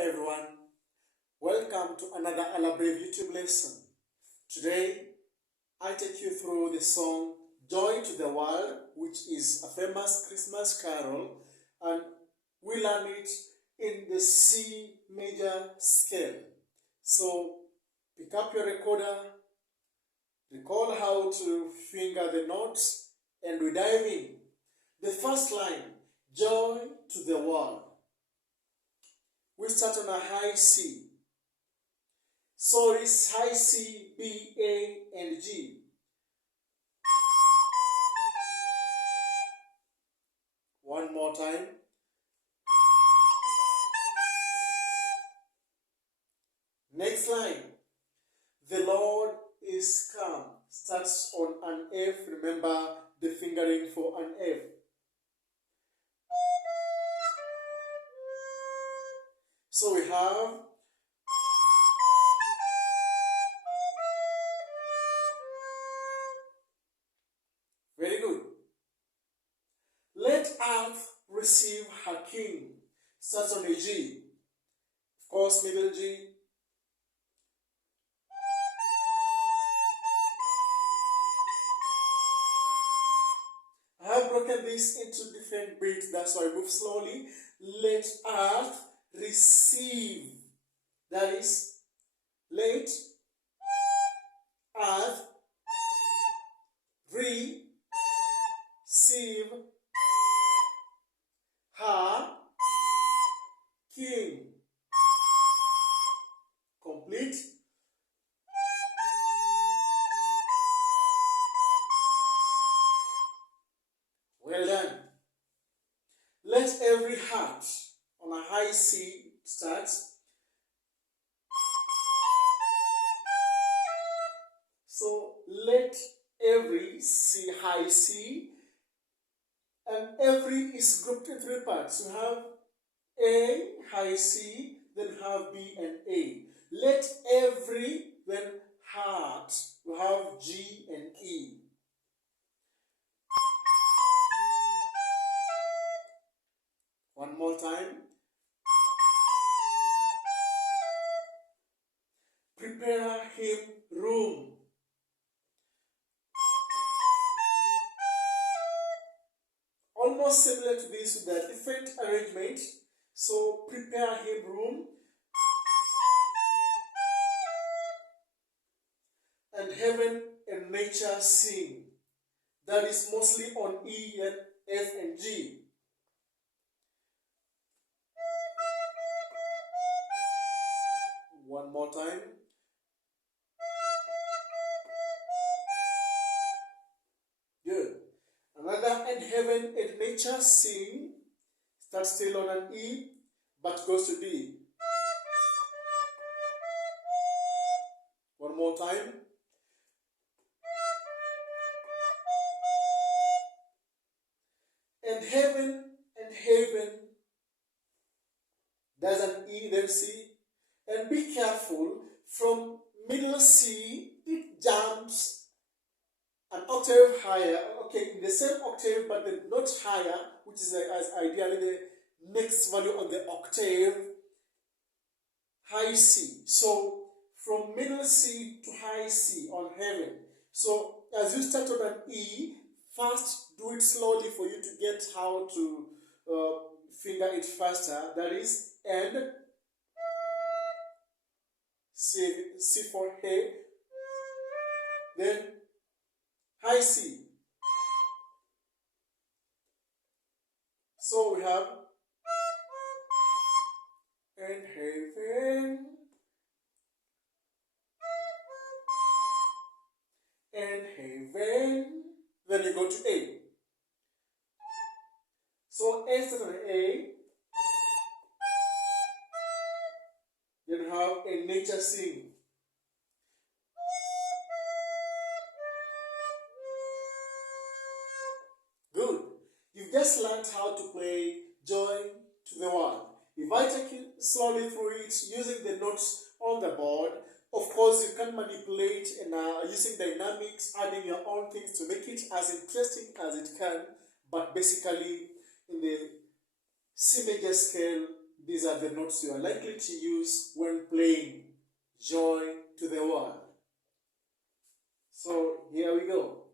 everyone, welcome to another Alabrave YouTube lesson. Today I take you through the song Joy to the World, which is a famous Christmas carol, and we learn it in the C major scale. So pick up your recorder, recall how to finger the notes, and we dive in. The first line, Joy to the World. We start on a high C. So it's high C, B, A, and G. One more time. Next line. The Lord is come. Starts on an F. Remember the fingering for an F. So we have very good. Let earth receive her king. Starts on a G. Of course, middle G. I have broken this into different beats, that's why I move slowly. Let earth receive. That is, let earth receive her king. Complete. Well done. Let every heart on a high C start. So let every C, high C, and every is grouped in three parts. You have A, high C, then have B and A. Let every, then heart. You have G and E. One more time. Prepare him room. Almost similar to this with a different arrangement. So prepare him room. And heaven and nature sing. That is mostly on E and F and G. One more time. Good. Another and heaven and nature sing. Starts still on an E, but goes to D. One more time. And heaven, there's an E, then C. And be careful, from middle C, it jumps an octave higher, okay, in the same octave, but the note higher, which is as ideally the next value on the octave, high C. So, from middle C to high C on heaven. So, as you start on an E, first do it slowly for you to get how to finger it faster. That is, and C for he, then high C. So we have and heaven and heaven. Then you go to A. So A starts on A. Then you have a nature sing. Good. You've just learned how to play Joy to the World. If I take you slowly through it using the notes on the board, of course you can manipulate and using dynamics, adding your own things to make it as interesting as it can, but basically in the C major scale, these are the notes you are likely to use when playing Joy to the World. So here we go.